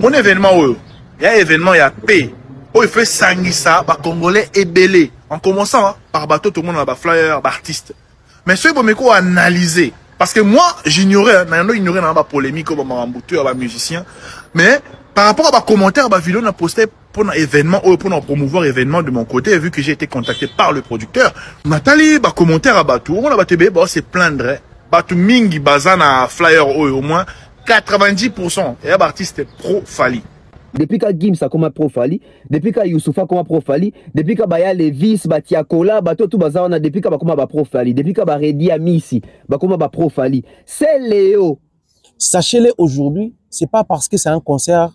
Mon événement, il y a un événement, il y a paix. Oh, il fait Sangisa, bah, Congolais et Belé. En commençant, hein, par bateau, tout le monde a des flyers, d'artistes. Mais ceux qui m'ont analysé. Parce que moi, j'ignorais, maintenant, ignorais dans la polémique, comme un musicien. Mais, par rapport à ma commentaire, ma vidéo, on a posté pour un événement, ou pour promouvoir événement de mon côté, vu que j'ai été contacté par le producteur. Nathalie, ma commentaire à Batou, on a battu, bon, c'est plaindre. Batou Mingi, Bazana, flyer, au moins 90%. Et l'artiste pro Fali. Depuis que Gims a comme pro Fali, depuis que Youssoufa comme pro Fali, depuis que Baya Levis, Batiakola, Bato tout bazar, depuis que Bakoma ba pro Fali, depuis que Baredi Amisi, Bakoma ba pro Fali. C'est Léo. Sachez-le aujourd'hui, c'est pas parce que c'est un concert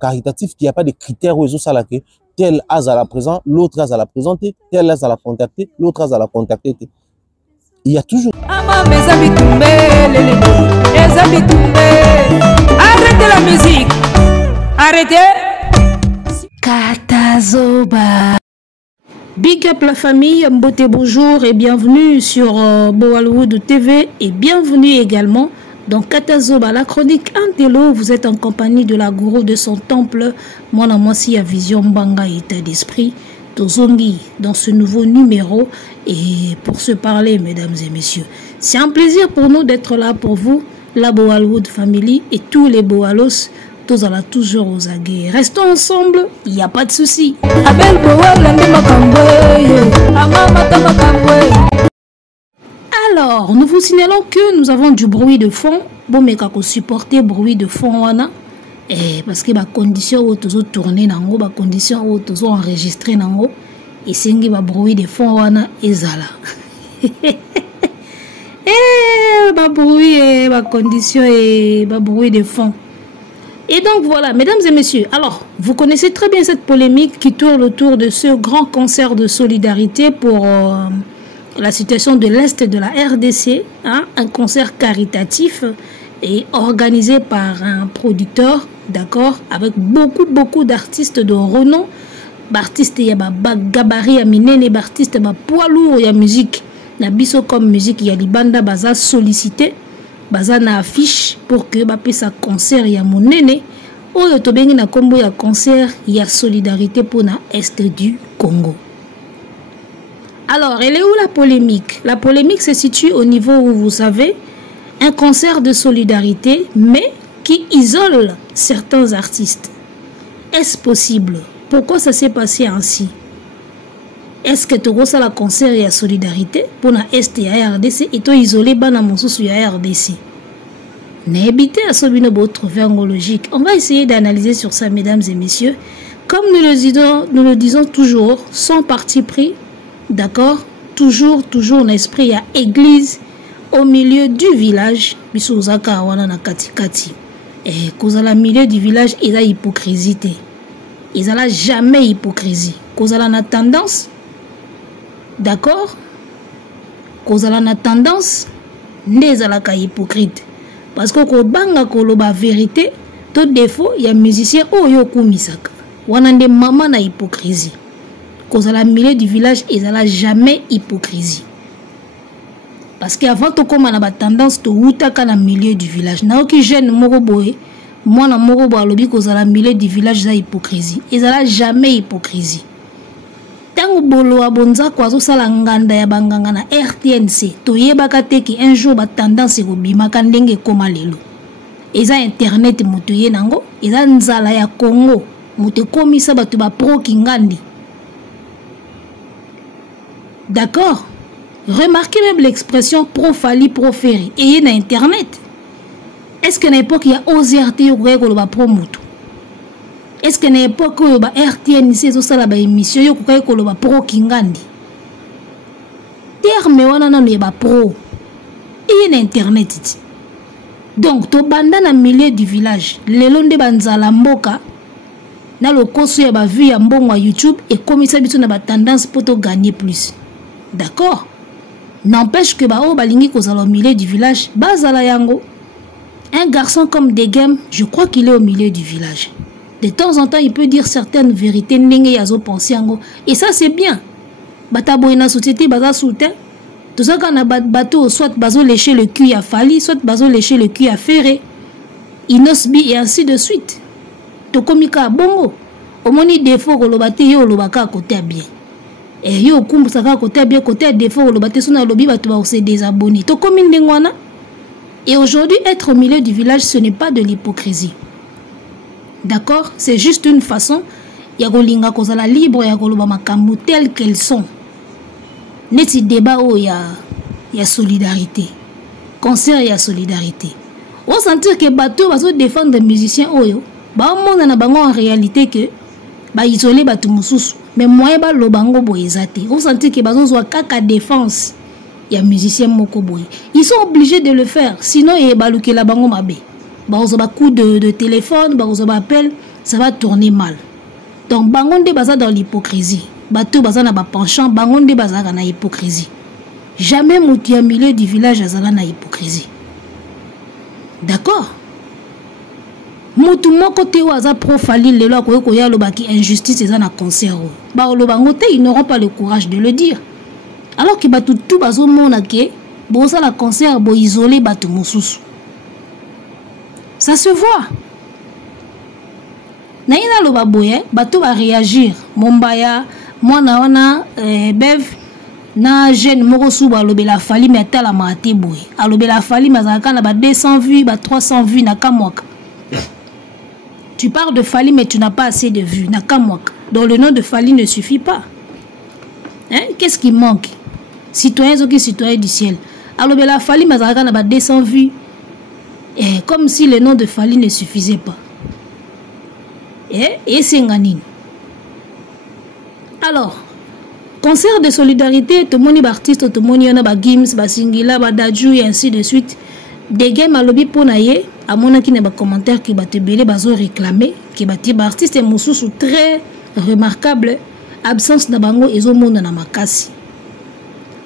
caritatif qu'il n'y a pas de critères où ils ont ça là que tel as à la présent, l'autre as à la présenter, tel as à la contacter, l'autre as à la contacter. Il y a toujours. Arrêtez la musique. Arrêtez. Katazoba. Big up la famille, Mbote bonjour et bienvenue sur Boalououd TV et bienvenue également dans Katazoba, la chronique Antello. Vous êtes en compagnie de la gourou de son temple, moi si à vision Banga état d'esprit, Tozongi dans ce nouveau numéro et pour se parler mesdames et messieurs. C'est un plaisir pour nous d'être là pour vous, la Boalououd Family et tous les Boalos. Tous allons toujours aux aguets. Restons ensemble, il n'y a pas de souci. Alors, nous vous signalons que nous avons du bruit de fond. Bon, mais quand on supporte bruit de fond, parce que les conditions où tous tourner, les conditions où tous enregistrer, et c'est un bruit de fond, et zala. Bruit, conditions et bruit de fond. Et donc voilà, mesdames et messieurs, alors, vous connaissez très bien cette polémique qui tourne autour de ce grand concert de solidarité pour la situation de l'Est de la RDC, hein, un concert caritatif et organisé par un producteur, d'accord, avec beaucoup d'artistes de renom. Artistes, il y a gabarit, il y a minene, artistes, il y a poids lourd, il y a musique. Il y a biso comme musique, il y a libanda, baza sollicité. Baza na affiche pour que bapé sa concert ya monene oyo to bengi na kombo ya concert ya solidarité pour na est du Congo. Alors, elle est où la polémique? La polémique se situe au niveau où vous savez un concert de solidarité mais qui isole certains artistes. Est-ce possible? Pourquoi ça s'est passé ainsi? Est-ce que tu as la concert et la solidarité pour la Est et la RDC et tu isolé bana monsus ya RDC? N'habitez à Sobino trouver un logique. On va essayer d'analyser sur ça, mesdames et messieurs. Comme nous le disons toujours, sans parti pris, d'accord? Toujours l'esprit, il y a église au milieu du village. Bisuzaka wana na katikati. Et cause à la milieu du village, il y a hypocrisie. Il n'y a jamais hypocrisie. Cause à la tendance. D'accord? Cause à la tendance, n'est pas hypocrite. Parce que quand banga koloba vérité, tout défaut, il y a musicien oh yoku misaka. Wanande maman na hypocrisie. Cause à la milieu du village, ils n'ont jamais hypocrisie. Parce qu'avant tout comme on a tendance to utaka na milieu du village. Na oki jeune moko boye, moi na moko boye lobi cause à la milieu du village za hypocrisie. Ils n'ont jamais hypocrisie. Tango bolo abonza kwa zo sala nganda ya banganga na RTNC to yebaka teki un jour ba tendance ko bimaka ndenge koma lelo eza internet mutu ye nango eza nzala ya Congo mutu komisa batu ba pro kingandi. D'accord? Remarquez même l'expression pro Fali pro Ferry et y na internet. Est-ce que na époque il y a OZRT ko ko ba pro mutu? Est-ce que na époque où ba RTNC zo sala ba émission yo kukai ko ba pro kingandi? Terme wana na ba pro. Et na internet. Donc to banda na milieu du village, lelo nde banzala mboka na lokoso ya ba vue ya mbongo YouTube et komisa biso na ba tendance pour to gagner plus. D'accord? N'empêche que ba o balingi ko zala au milieu du village, bazala yango. Un garçon comme Degem, je crois qu'il est au milieu du village. De temps en temps, il peut dire certaines vérités et ça, c'est bien. Batabo na société, baza soutien. Tout ça, quand on a bateau, soit bazo lécher le cul à Fali, soit bazo lécher le cul à Ferré. Inosbi et ainsi de suite. Tokomika bongo. Omoni défaut kolobate yo lobaka côté bien. Et yo kumbusaka côté bien côté défaut kolobate sona lobi batu ba se désabonner. Tokomi ndengwana. Et aujourd'hui être au milieu du village ce n'est pas de l'hypocrisie. D'accord? C'est juste une façon ya kolinga kozala libre ya koloba makambo telles qu'elles sont. Neti débat o ya solidarité. Concert ya solidarité. On sentir que bateau va se défendre des musiciens oyo. Ba mona na bango en réalité que ba isoler batu mususu. Mais moyen ba lobango boyezate. On sentir que bazo zwa kaka défense ya musicien moko boy. Ils sont obligés de le faire sinon e baluke la bango mabe. Ba ozo ba coup de téléphone, ba ozo ba appel, ça va tourner mal. Donc bangonde baza dans l'hypocrisie. Bateau baza na ba penchant, bangonde baza na hypocrisie. Jamais mouti à milieu du village azala na hypocrisie. D'accord? Moutou moko te waza profali le loi ko ya lobaki injustice eza na concert. Ba lobangote ils n'auront pas le courage de le dire. Alors que batou tout bazo mona ke boza la concert bo isoler batou mususu. Ça se voit. Naina loba boye batou va réagir. Mombaya mwana wana bev na jeune moko suba lobela fali mais tala maté boye. Alobela fali mazaka na ba 200 vues, ba 300 vues na kamwaka. Tu parles de Fali, mais tu n'as pas assez de vues. Nakamwak. Donc le nom de Fali ne suffit pas. Hein? Qu'est-ce qui manque? Citoyens ou citoyens du ciel. Alors, la Fali, mais on a 200 vues. Et comme si le nom de Fali ne suffisait pas. Et c'est Nganine. Alors, concert de solidarité, tout le monde est artiste, tout le monde est Gims, Singila, Dadju et ainsi de suite. Des games à lobby pour naïe. À mon avis, il y a des commentaires qui battent belé, bazo réclamé, qui battent artiste et moussou très remarquable. Absence de bango et zomo na makasi.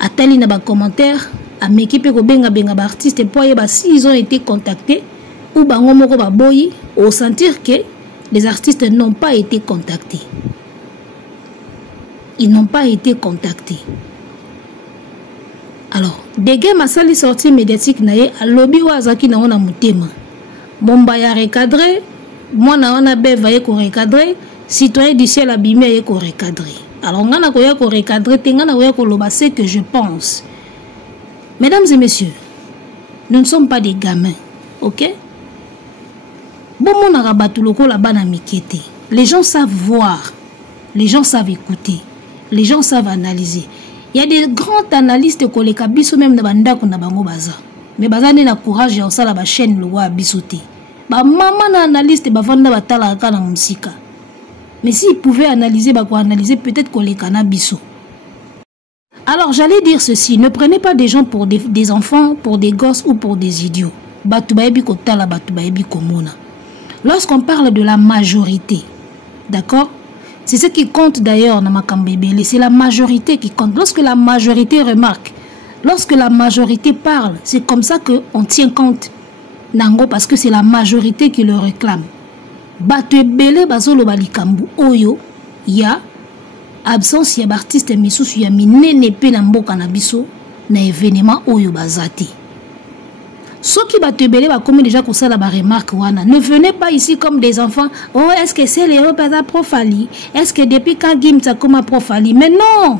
Atali na ba commentaire, à m'équipe ko benga artiste et poye ba si ils ont été contactés ou bango moko ba boyi au sentir que les artistes n'ont pas été contactés. Ils n'ont pas été contactés. Alors, des games à sali sortie médiatique naie à lobby wazaki na ona mutema. Bomba ya recadré, moi na ona beva ko recadré, citoyen du ciel abîmé ko recadré. Alors on a ko recadré, tengana ko loba c'est que je pense. Mesdames et messieurs, nous ne sommes pas des gamins, OK? Bon mon arabatu loko la bana mikete. Les gens savent voir, les gens savent écouter, les gens savent analyser. Il y a des grands analystes ko le kabiso même na banda ko na bango baza. Mais baza ne na courage ya osala ba chaîne lo wa bisoté. Ba maman na analyste ba vanda batala ka na musika. Mais s'ils pouvaient analyser, bah quoi analyser peut-être qu'on les cannabiso. Alors j'allais dire ceci, ne prenez pas des gens pour des enfants, pour des gosses ou pour des idiots. Lorsqu'on parle de la majorité, d'accord? C'est ce qui compte d'ailleurs dans ma Kambébélé, c'est la majorité qui compte. Lorsque la majorité remarque, lorsque la majorité parle, c'est comme ça qu'on tient compte. Nango, parce que c'est la majorité qui le réclame. Batu belé bazolo balikambu oyo ya absence ya artiste misusu ya minene pe na mboka na biso na événement oyo bazati. Soki batu belé ba comme déjà ko sala ba remarque wana, ne venez pas ici comme des enfants. Oh, est-ce que c'est les repères profali? Est-ce que depuis quand Gims a comme profali? Mais non.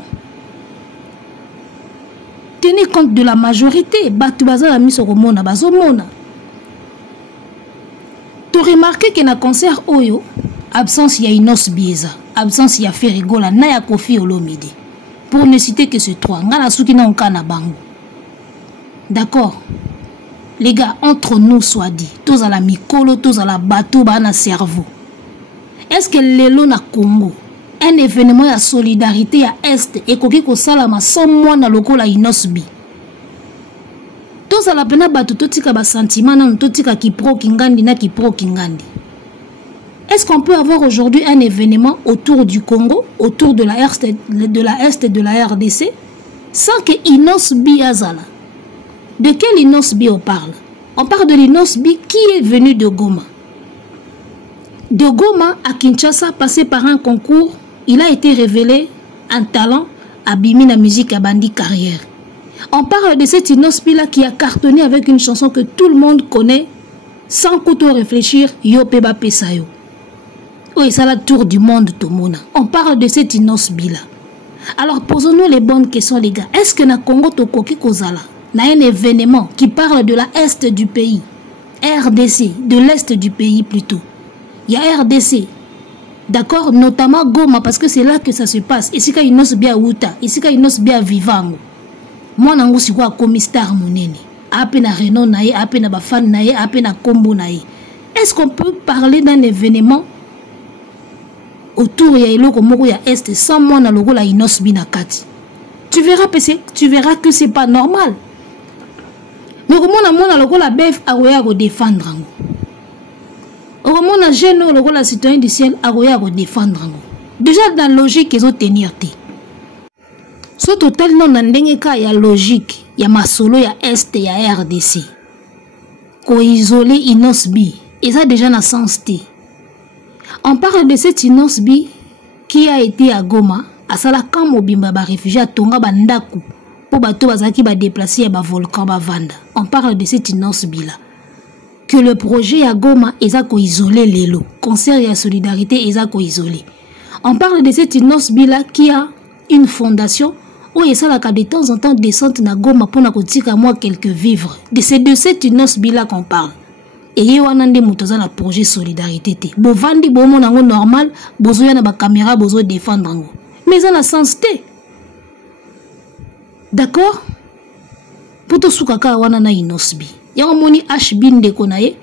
Tenez compte de la majorité, batu bazala miso ko mona bazo mona. Tu remarques que dans le concert Oyo, absence il y a Inos Bieza, absence il y a Ferigola, na ya Kofi Olomide. Pour ne citer que ces trois, ngana suki na onka na bango. D'accord. Les gars, entre nous soit dit, tous à la mikolo, tous à la bateau, ba na cerveau. Est-ce que lelo na Congo, un événement de solidarité à Est et koki ko salama sans moi na lokola Inos Bi? Tous à la pena batu totika ba sentiment na totika ki pro kingandi na ki pro kingandi. Est-ce qu'on peut avoir aujourd'hui un événement autour du Congo, autour de la Est et de la RDC, sans que Inos Bi azala? De quel Inos Bi on parle? On parle de l'Inos Bi qui est venu de Goma. De Goma à Kinshasa, passé par un concours, il a été révélé un talent à Bimina Musique à Bandi Carrière. On parle de cet Inos Bi là qui a cartonné avec une chanson que tout le monde connaît, sans couteau réfléchir, yo peba pesa yo. Oui, c'est la tour du monde tout le monde. On parle de cette Inosbi là. Alors posons-nous les bonnes questions les gars. Est-ce que na Congo Tokoki Kozala na un événement qui parle de la est du pays, RDC, de l'est du pays plutôt. Il y a RDC. D'accord, notamment Goma parce que c'est là que ça se passe. Ici quand Inosbi à Outa, ici quand Inosbi à Vivango. Moi nango si quoi comme star monene. Ape na renom nae, ape na bafan nae, ape na kombo nae. Est-ce qu'on peut parler d'un événement autour ya eloko moko ya est sans moi na logo la Inosbi na kati? Tu verras que c'est pas normal. Mais comment na logo la bef agoya go défendre ngo. Comment na jeune logo la citoyen du ciel agoya go défendre ngo. Déjà dans logique ils ont tenir té. So total non na ndenge ka ya logique ya masolo ya est ya RDC. Ko isoler Inosbi, et ça déjà na sens té. On parle de cette Inosbi qui a été à Goma, à Salaka Mobimba, réfugié à Tonga Bandaku, pour bateau bazaki ba déplacer à volcan ba vanda. On parle de cette Inosbi là. Que le projet à Goma est à isoler les lots. Concert et à solidarité est à isoler. On parle de cette Inosbi là qui a une fondation où il y a de temps en temps descente na Goma pour na kotika moi quelques vivres. C'est de cette Inosbi là qu'on parle. Et il y a un projet solidarité. Bo vandi bo mo nango normal, bozo ya na ba caméra bozo défendre nango. Mais ça na sens té. D'accord? Poto sukaka wana na Inosbi. Ya moni HB ndeko na ye.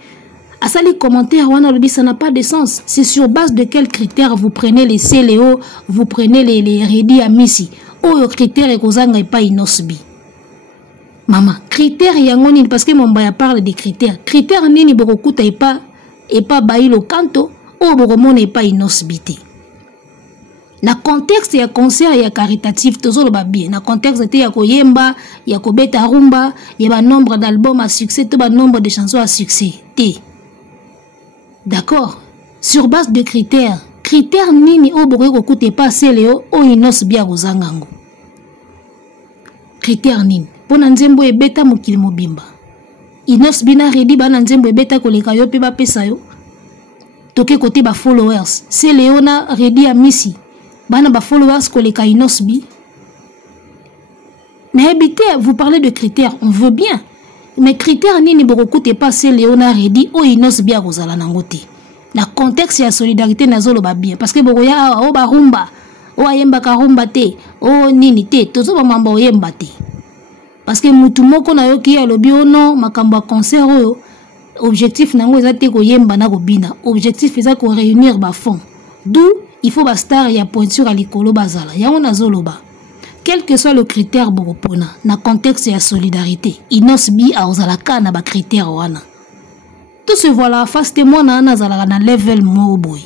Asali commentaire wana lobi ça n'a pas de sens. C'est sur base de quels critères vous prenez les CLO, vous prenez les Redi Amisi. Oh critères et kozanga et pas Inosbi. Maman, critères yangoni parce que mon baya parle des critères. Critères nini bokokuta et pas bailo kanto ou bokomone et pas Inosbité. Na contexte ya concert ya caritatif tozolo ba bien. Na contexte te ya koyemba, ya kobeta rumba, ya ba nombre d'albums à succès, to ba nombre de chansons à succès. T. D'accord? Sur base de critères. Critères nini ou bokokuta et pas CLO ou Inosbi a kozangango. Critères nini? Pona nzembo ebeta mokili mobimba. Inosbi na Redi bana nzembo ebeta koleka yo pe ba pesa yo. Toke côté ba followers. C'est Léona Redi Amisi. Bana ba followers koleka Inosbi. Mais habitez, vous parlez de critères, on veut bien. Mais critères nini bokokuta pas c'est Léona Redi o Inosbi a kozala nangote. Na contexte ya solidarité nazolo ba bien parce que bokoya o ba rumba. O ayemba ka rumba te. O nini te. Tozo ba mamba oyemba te. Parce que mutumoko na yo ki ya lobi ono makamba concert oyo objectif nango ezate ko yemba na ko bina objectif eza ko réunir ba fonds d'où il faut ba star ya pointure à likolo bazala ya on azoloba quel que soit le critère bokopona na contexte ya solidarité Inosbi a ozalaka na ba critère wana tout se voilà face témoin na azalaka na level mo boy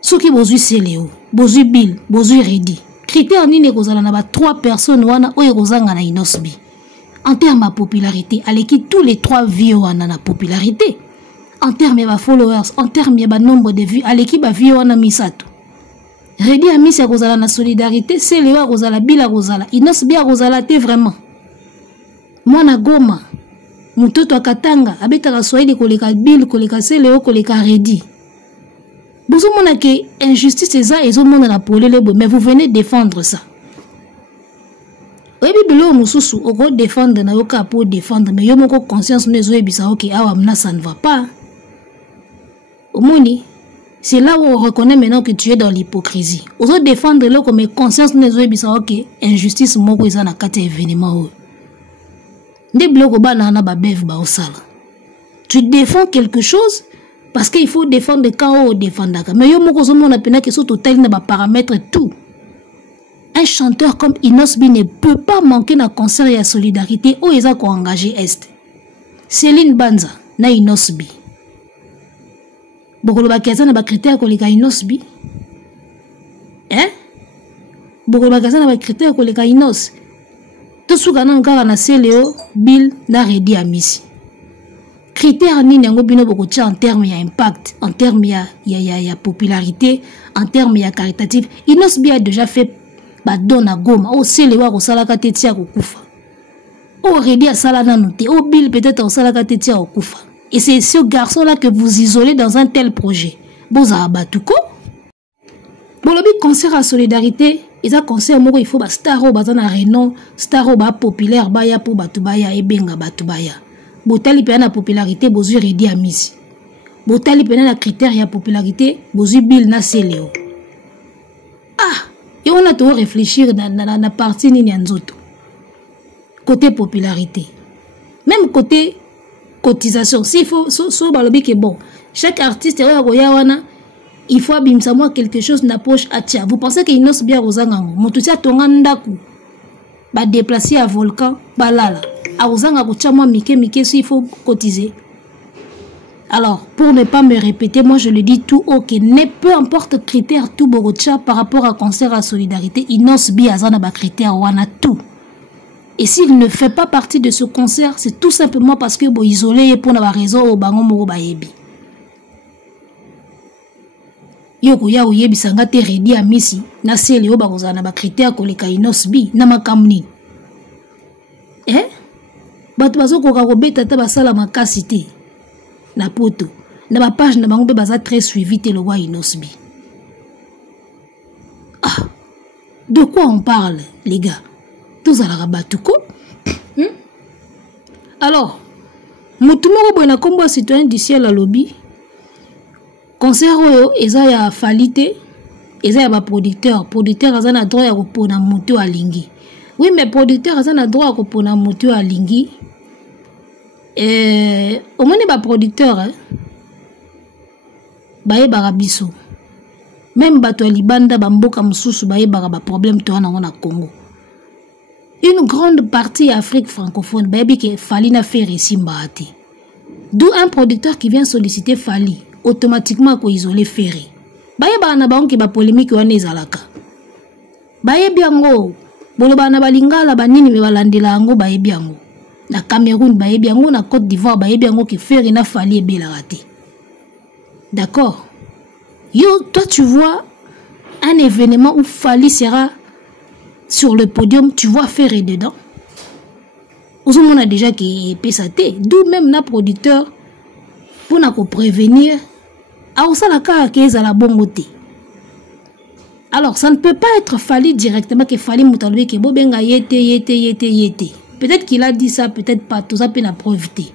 soki bozui seleo bozui bill bozui Redi. Critère nini kozala na ba 3 personnes wana oyo kozanga na Inosbi. En termes de popularité, aleki tous les 3 vies wana na popularité. En termes de followers, en termes de nombre de vues, aleki ba vie wana misato. Redi Amisi kozala na solidarité, c'est le kozala bila kozala. Inosbi kozala te vraiment. Mwana Goma, mutoto akatanga, abeta Swahili koleka bill koleka seleo koleka Redi. Vous avez que injustice c'est ça et vous avez mais vous venez défendre ça. Oui, bilo mususu oko défendre na yoka pour défendre mais yo moko conscience nezo ebisa OK awa ça ne va pas. Omoni, c'est là où on reconnaît maintenant que tu es dans l'hypocrisie. Ozo défendre le comme conscience nezo ebisa OK injustice moko eza na kati événement. Nde bloko bana na ba bev ba osala. Tu défends quelque chose parce qu'il faut défendre le camp ou défendre. Mais yo moko zomo na pena que surtout tel na ba paramètre tout. Un chanteur comme Inosbi ne peut pas manquer na concert et à solidarité où ils ont engagé est. Céline Banza na Inosbi. Bokolo ba kaza na ba critère ko leka Inosbi. Hein? Bokolo ba kaza na ba critère ko leka Inos. To suka na ngara na CLO Bill na Redi Amisi. Critères ni nango bino boko tia en termes ya impact, en termes ya popularité, en termes ya caritatif. Inosbi a déjà fait ba don à Goma. O sele wa ko sala ka tetia ko kufa. Ready à Salana noté. Bill peut-être en Salaka Tetia au Koufa. Et c'est ce garçon-là que vous isolez dans un tel projet. Boza Abatuko. Bolobi concert à solidarité. Et ça concert moko il faut ba staro bazana renom, staro ba populaire baya pour batubaya et benga batubaya. Botali pe na popularité bozu Ready à Misi. Botali pe na critère ya popularité bozu Bill na Seleo. Et on a tout réfléchir dans la partie ni nzoto. Côté popularité. Même côté cotisation. S'il faut, balobi que bon, chaque artiste, il faut abimsa moi quelque chose na poche atia. Vous pensez qu'il n'ose bien aux angango. Motusia tongandaku. Ba déplacer à volcan, balala. A osanga kucha moi mike s'il faut cotiser. Alors, pour ne pas me répéter, moi je le dis tout haut que peu importe critère tout borocha par rapport à concert à solidarité, il n'ose bien azana ba critère wana tout. Et s'il ne fait pas partie de ce concert, c'est tout simplement parce que bon isolé pour na raison au bango moko bayebi. Yoko ya oyebi sanga te Ready à Misi na Seleo ba kozana ba critère koleka inos bi na makamni. Bato bazo koka kobeta ta basala makasi te. Na poto na ba page na bango be baza très suivi te le roi inosbi. De quoi on parle les gars? Tous à la rabatuko. Alors mutumoko boina kombo citoyen du ciel à lobby. Concert oyo eza ya falite eza ya ba producteur azana droit ya kopona mutu alingi. Oui mais producteur azana droit ya kopona mutu alingi. Au moins les producteurs baye barabiso même bato libanda bamboka mususu baye baraba problème to na Congo. Une grande partie Afrique francophone baye que Fali na faire simbati. D'où un producteur qui vient solliciter Fali automatiquement ko isoler Ferré. Baye bana banki ba polémique wana ezalaka. Baye biango boloba na balingala banini me balandela ngo baye biango. Na Cameroun, na Côte d'Ivoire, qui fait na Fali et Bélarate. D'accord? Toi, tu vois un événement où Fali sera sur le podium, tu vois faire dedans. On a déjà qui est pesaté. D'où même na producteur pour nous prévenir. Alors, ça la la bongoté. Alors, ça ne peut pas être Fali directement que Fali Moutaloué que Bobenga yete. Peut-être qu'il a dit ça, peut-être pas. Tout ça peut la profiter.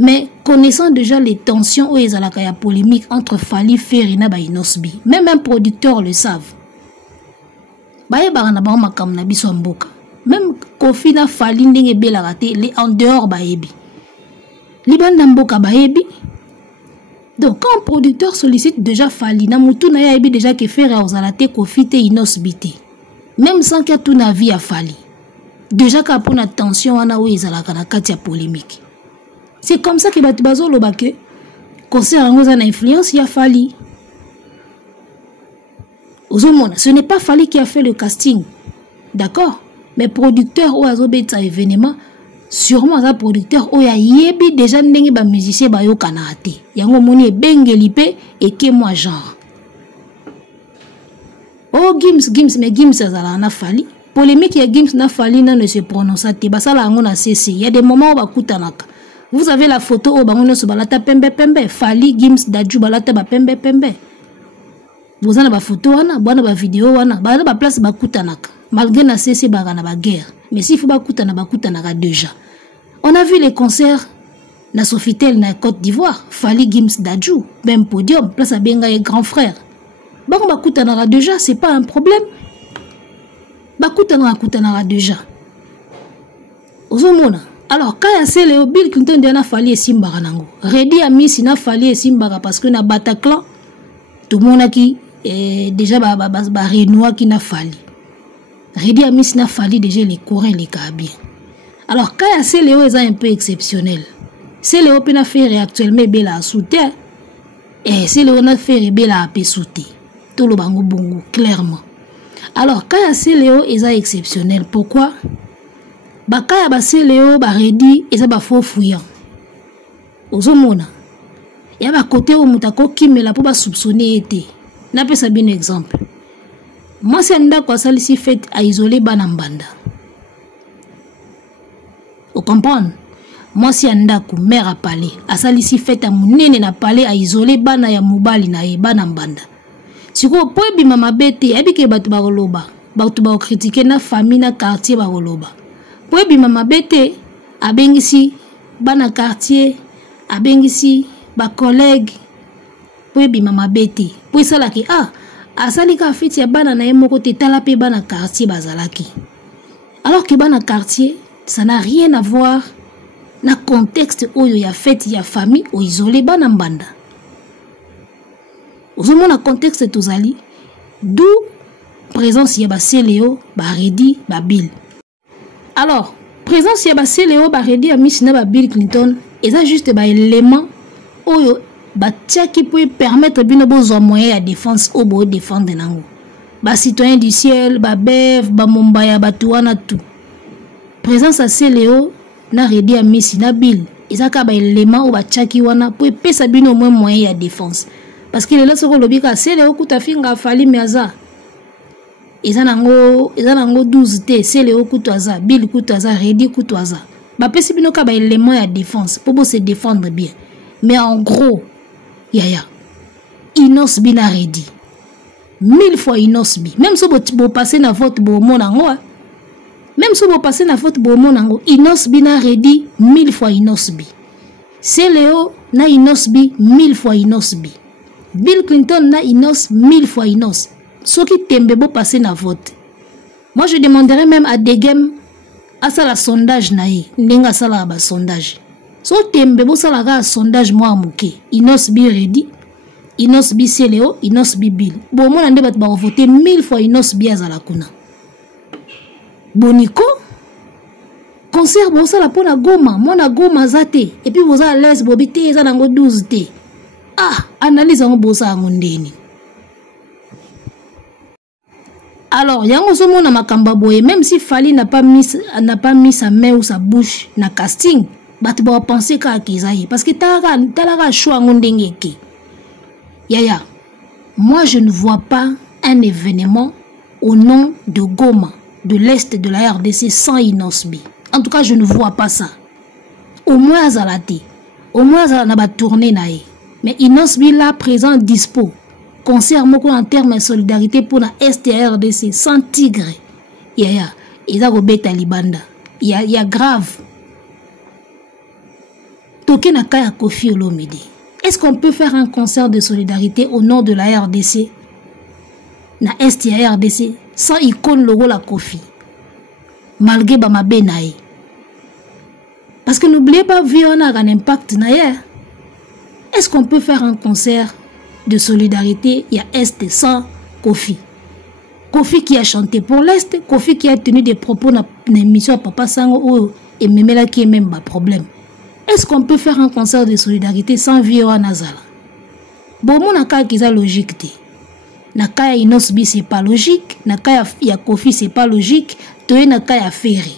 Mais connaissant déjà les tensions où il y a la polémique entre Fali, Ferina et Inosbi, même un producteur le savent. Même Kofi na Fali ndenge bela raté, les en dehors baebi. Liban namboka baebi. Donc quand un producteur sollicite déjà Fali, na mutu na yaebi déjà que Ferina ozalate Kofi te Inosbi te. Même sans qu'il y ait tout na vie à Fali. Déjà qu'il y a une attention à la polémique. C'est comme ça que Batubazo Lobake, concernant une influence, il y a Fali. Ce n'est pas Fali qui a fait le casting. D'accord? Mais producteur ou azobeta événement, sûrement un producteur ou ya yebi déjà n'engi ba musicien ba yo kanate. Yango moni bengelipe et que moi genre. Oh Gims mais Gims azala na Fali. Polémique ya Gims na Fali ne se prononce pas. Basala ango na cessé. Il y a des moments où bakutanaka. Vous avez la photo au bangono so balata pembe Fali Gims Dadju balata ba pembe. Vous avez la photo wana, bana ba vidéo wana, bana ba place bakutanaka. Malgré na cessé bagana ba guerre. Mais s'il faut bakutanaka déjà. On a vu les concerts na Sofitel na Côte d'Ivoire, Fali Gims Dadju, même podium, place à Benga et grand frère. Bon bakutanaka déjà, c'est pas un problème. Bakutanaka déjà. Ozomona. Alors quand il y a Bill Clinton na Fali et Simbara nango. Ready à Misi na Fali et Simbara parce que na Bataclan tout le monde qui déjà ba Renoir qui na Fali. Ready à Misi na Fali déjà les courants les cas bien. Alors quand il y a est un peu exceptionnel. C'est Léo pena faire actuellement bela à soutien et c'est Léo na faire bela à pesouté. Tout le bango bongo clairement. Alors, quand il y a Léo, c'est exceptionnel. Pourquoi? Quand il y a Léo, Ready, c'est faux fouillant. Ozomona. Il y a un côté où Moutako qui me l'a pas soupçonné. N'a pas ça bien exemple. Moi, c'est un d'accord, ça ici fait à isoler Banambanda. Vous comprenez? Moi si andaku mère a parlé, asali si fait à munene na parlé a isolé bana ya mubali na ye bana mbanda. Siko po bima mabete abike batu bakoloba, batu ba critiquer na famille na quartier bakoloba. Po bima mabete abengisi bana quartier, abengisi ba collègue. Po bima mabete, po sala ki asali ka fiti ya bana na ye moko te tala pe bana quartier bazalaki. Alors que bana quartier, ça n'a rien à voir na contexte oyo ya fête ya famille o isolé bana mbanda. Ozomona na contexte tozali d'où présence ya ba Séléo, ba Redi, ba Bill. Alors, présence ya ba Séléo, ba Redi, Miss na ba Bill Clinton, eza juste ba élément oyo ba tia qui peut permettre bino besoin moyen ya défense au bo défendre nango. Ba citoyen du ciel, ba Bev, ba Mombaya, ba Touana tout. Présence à Séléo na Redi a Miss na Bill. Ezaka ba élément ou ba tchaki wana pour pesa bino moins moyen ya défense. Parce que le soko lobika Séléo kuta finga fali meaza. Ezanango 12 t Séléo kutwaza, Bill kutwaza, Redi kutwaza. Ba pesa bino ka ba élément ya défense pour se défendre bien. Mais en gros, yaya Inos bina Redi. 1000 fois Inos bi. Même si vous passez na vote bo monango. Même si vous passez na vote bo monango, Inos bina Redi 1000 fois Inos bi. Séléo na Inos bi 1000 fois Inos bi. Bill Clinton na Inos 1000 fois Inos. Ce qui tembe bo passer na vote. Moi je demanderais même à Degem à ça la sondage naï, n'enga ça la sondage. So tembe bo ça la sondage moi amuke. Inos bi Redi, Inos bi Séléo, Inos bi Bill. Bon moi ande bat ba voter 1000 fois Inos bi azala kuna. Boniko concert bon ça la pona goma, moi na goma zate et puis vous à l'aise bobité eza nango 12 t. Analyse en bosa ngondeni. Alors, yango somo na makamba boye, même si Fali n'a pas mis sa main ou sa bouche na casting, bah tu vas penser qu'à Kizaï. Parce que t'as la choix ngondenge ki. Yaya, moi je ne vois pas un événement au nom de Goma, de l'Est de la RDC sans Inosbi. En tout cas, je ne vois pas ça. Au moins à Zalate, au moins à la tournée naïe. Mais Inosbi là présent dispo. Concert moko en termes de solidarité pour la STRDC sans tigre. Yaya, il a robeta libanda. Il y a grave. Toké na kaya Kofi Olomide. Est-ce qu'on peut faire un concert de solidarité au nom de la RDC? Na STRDC sans icône logo la Kofi. Malgré Bamabe nae. Parce que n'oubliez pas, on a un impact nae. Est-ce qu'on peut faire un concert de solidarité, il y a Est sans Kofi. Kofi qui a chanté pour l'Est, Kofi qui a tenu des propos dans l'émission Papa Sango et Memela qui est même pas problème. Est-ce qu'on peut faire un concert de solidarité sans Vio Nazala? Bon, mon naka qui est logique. Nakaya Inosbi c'est pas logique, Nakaya ya Kofi c'est pas logique, Toe Nakaya Ferré.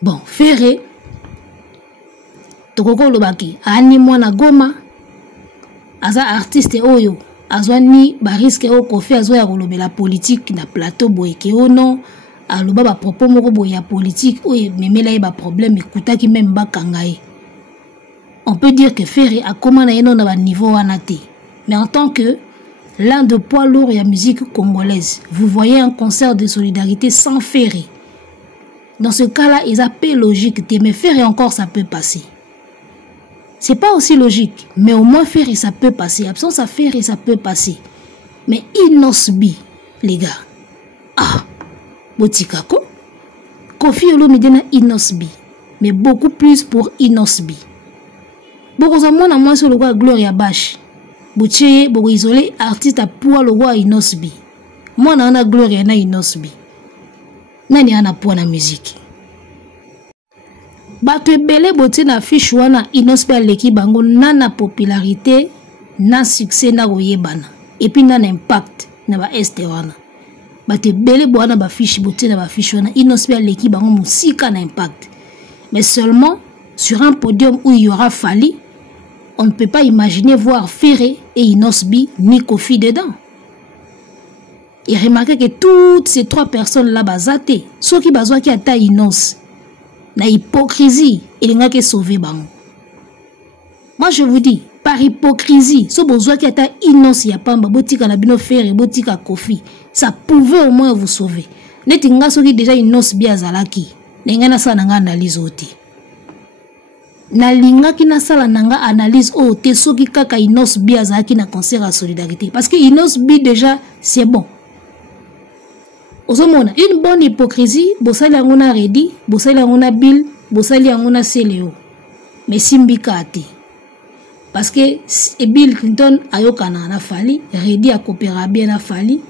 Bon, Ferré, Tokoko Lobaki, Ani Mwana Goma, Aza artiste oyo azwani ba risque o Kofi azo ya kolobela politique na plateau boyeke ono aloba ba propos moko boya politique oyo memela ba problème ekutaki même ba kangaye. On peut dire que Ferré a commandé na ba niveau wanate. Mais en tant que l'un de poids lourd ya musique congolaise, vous voyez un concert de solidarité sans Ferré. Dans ce cas-là, ils appellent logique, mais Ferré encore ça peut passer. C'est pas aussi logique, mais au moins Ferré ça peut passer. Absence à Ferré ça peut passer. Mais Inosbi, les gars. Botikako. Kofi Olomide na Inosbi. Mais beaucoup plus pour Inosbi. Beaucoup de monde à moi sur le roi Gloria Bash. Bouché, beaucoup isolé, artiste à poids le roi Inosbi. Moi na Gloria na Inosbi. Nani ana poids na musique. Bato ebele bote na fiche wana Inosbi aleki bango na popularité na succès na oyebana et puis na impact na ba este wana bato ebele boana ba fiche bote na ba fiche wana Inosbi aleki bango musika na impact. Mais seulement sur un podium où il y aura Fali, on ne peut pas imaginer voir Ferré et Inosbi ni Kofi dedans. Et remarquez que toutes ces trois personnes là bazaté, ceux qui bazwa qui ata Inos na hypocrisie elingaki sauver bango. Moi je vous dis par hypocrisie so besoin qui ata innocent ya pamba botika na bino faire botika kofi ça pouvait au moins vous sauver. Neti nga soki déjà innocent bien azalaki nenga na sa nanga analyse oti na linga ki na sala nanga analyse o te soki kaka innocent bien azalaki na concert à solidarité parce que innocent bien déjà c'est bon. Ozomona une bonne hypocrisie bosali yango na Redi bosali yango na Bill bosali yango na Seleo mais simbika ate parce que Bill Clinton ayokana na Fali Redi a coopéra bien na Fali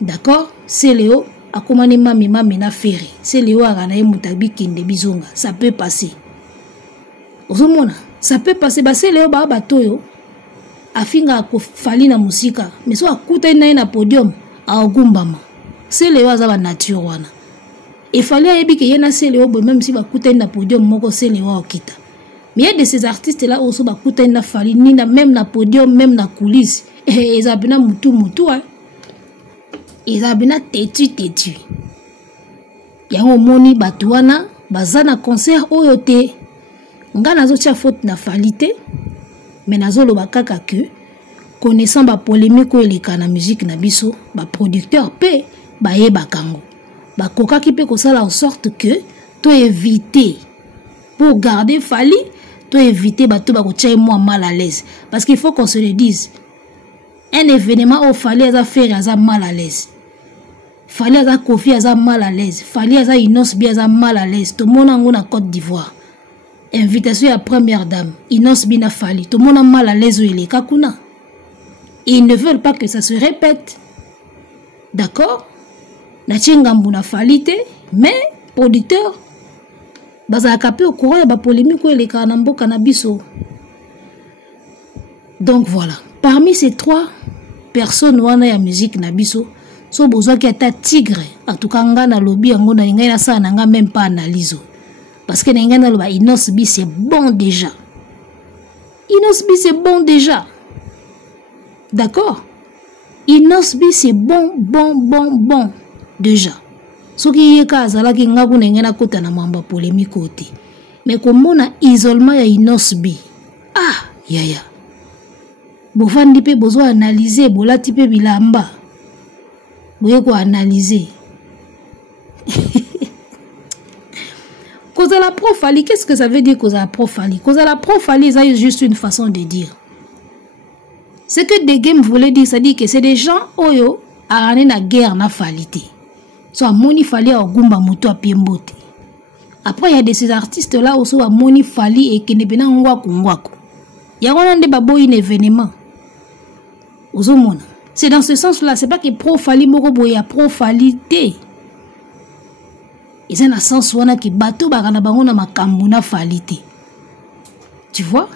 d'accord Seleo akomani mami na Ferry Seleo agana ye mutabi kinde bizonga ça peut passer. Ozomona ça peut passer ba Seleo ba batoyo afinga ko Fali na musika mais so akuta na podium a ogumbama Seleo azaba nature wana. Il fallait ayebi que yena Seleo même si bakuta na podium moko Seleo okita. Mais il y a de ces artistes là aussi bakuta na Fali ni na même na podium même na coulisses. Ils abina mutu hein. Ils abina tetu. Yango moni batuana bazana concert oyote. Nga nazo tia faute na Fali te. Mais nazo lo bakaka que connaissant ba polémique eleka na musique na biso ba producteur pe baye bakango bakoka ki pe kosala en sorte que to éviter pour garder Fali to éviter bato bakotia moi mal à l'aise parce qu'il faut qu'on se le dise un événement au Fali aza faire aza mal à l'aise Fali aza Kofi aza mal à l'aise Fali aza Inos Bi aza mal à l'aise tout monde en na Côte d'Ivoire invitation à première dame Inos Bi na Fali tout monde mal à l'aise il est kakuna et ils ne veulent pas que ça se répète d'accord. Na chengambu na Fali te mais producteur baza kapé au courant ya ba polémique eleka na mboka na biso. Donc voilà, parmi ces trois personnes wana ya musique na biso so besoin ki ata tigre en tout cas nga na lobby yango na ngai na sa na nga même pas analyse parce que na ngai na loba Inos Bi c'est bon déjà. Inos Bi c'est bon déjà. D'accord? Inos Bi c'est bon déjà. Ce qui est cas azala ki ngaku nengena kota na mamba polémique oti. Mais komona isolement ya Inos Bi. Ah, yaya. Bofandi pe besoin analyser bolati pe bilamba. Boye ko analyser. Cause la profali, qu'est-ce que ça veut dire cause la profali? Cause la profali, c'est juste une façon de dire. Ce que des games voulaient dire, ça dit que c'est des gens oyo a na guerre na falité. So a moni fali a ogumba moto a piembote. Après il y a de ces artistes là aussi a moni fali et qui ne bena ngwako. Ya on ande babo un événement. Ozomona. C'est dans ce sens là, c'est pas que pro fali moko boya pro falité. Ils ont un sens wana ki bato bagana bango na makambu na falité. Tu vois?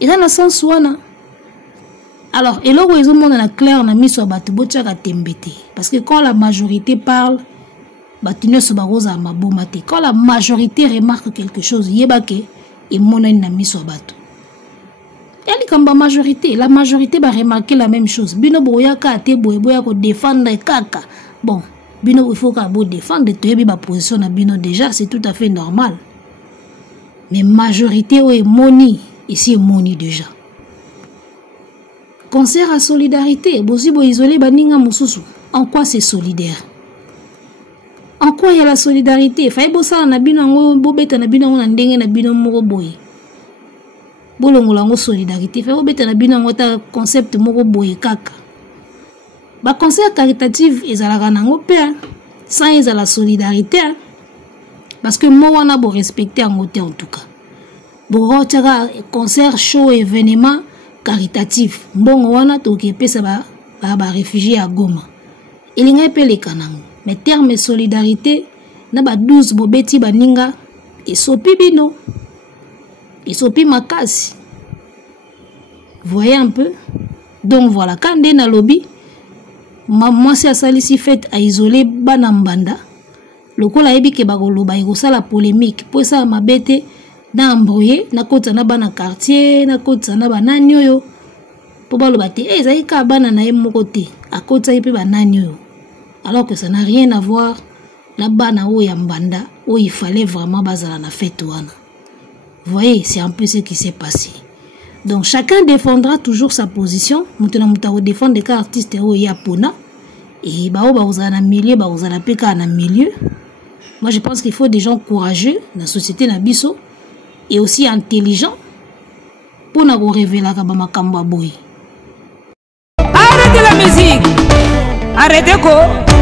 Ils ont un sens wana. Alors, et là où ils ont mon clair na mis sur bato bochaka tembete parce que quand la majorité parle batino so baroza mabomate quand la majorité remarque quelque chose yebake et mona na mis sur bato. Elle comme la majorité va remarquer la même chose. Bino boyaka te boya ko défendre kaka. Bon, bino il faut ka bo défendre te yebi ba position na bino déjà, c'est tout à fait normal. Mais majorité ou moni ici est moni déjà. Concert à solidarité, bosi bo isolé baninga mususu. En quoi c'est solidaire? En quoi il y a la solidarité? Fay bosa na bino ngo bobeta na bino na ndenge na bino moko boye. Bolongola ngo solidarité. Fay bobeta na bino ngo ta concept moko boye kaka. Ba concert caritatif ezalaka nango pe sans la solidarité parce que moi wana bo respecter en côté en tout cas. Bo rotaka concert show événement caritatif mbongo wana toke pesa ba réfugiés à Goma elinga pe le kanango mais terme solidarité na ba 12 bobeti baninga esopi bino esopi makasi. Voyez un peu. Donc voilà, quand on a lobby moi c'est ça ici fait à isoler banambanda lokola yebi ke bakoloba ikosa la polémique pour ça mabete na embrouiller na kota na bana quartier na kota na banani oyo po baloba te ezali ka bana na ye moko te akota ye pe banani oyo alors que ça n'a rien à voir la bana ou yambanda où il fallait vraiment bazala na fête wana. Vous voyez, c'est un peu ce qui s'est passé. Donc chacun défendra toujours sa position. Maintenant muta défendre des artistes où il y a pona et ba vous na milieu, ba vous na peka na milieu. Moi je pense qu'il faut des gens courageux dans la société na biso et aussi intelligents pour na ko révéler ka ba makambo boy. Arrêtez la musique. Arrêtez quoi?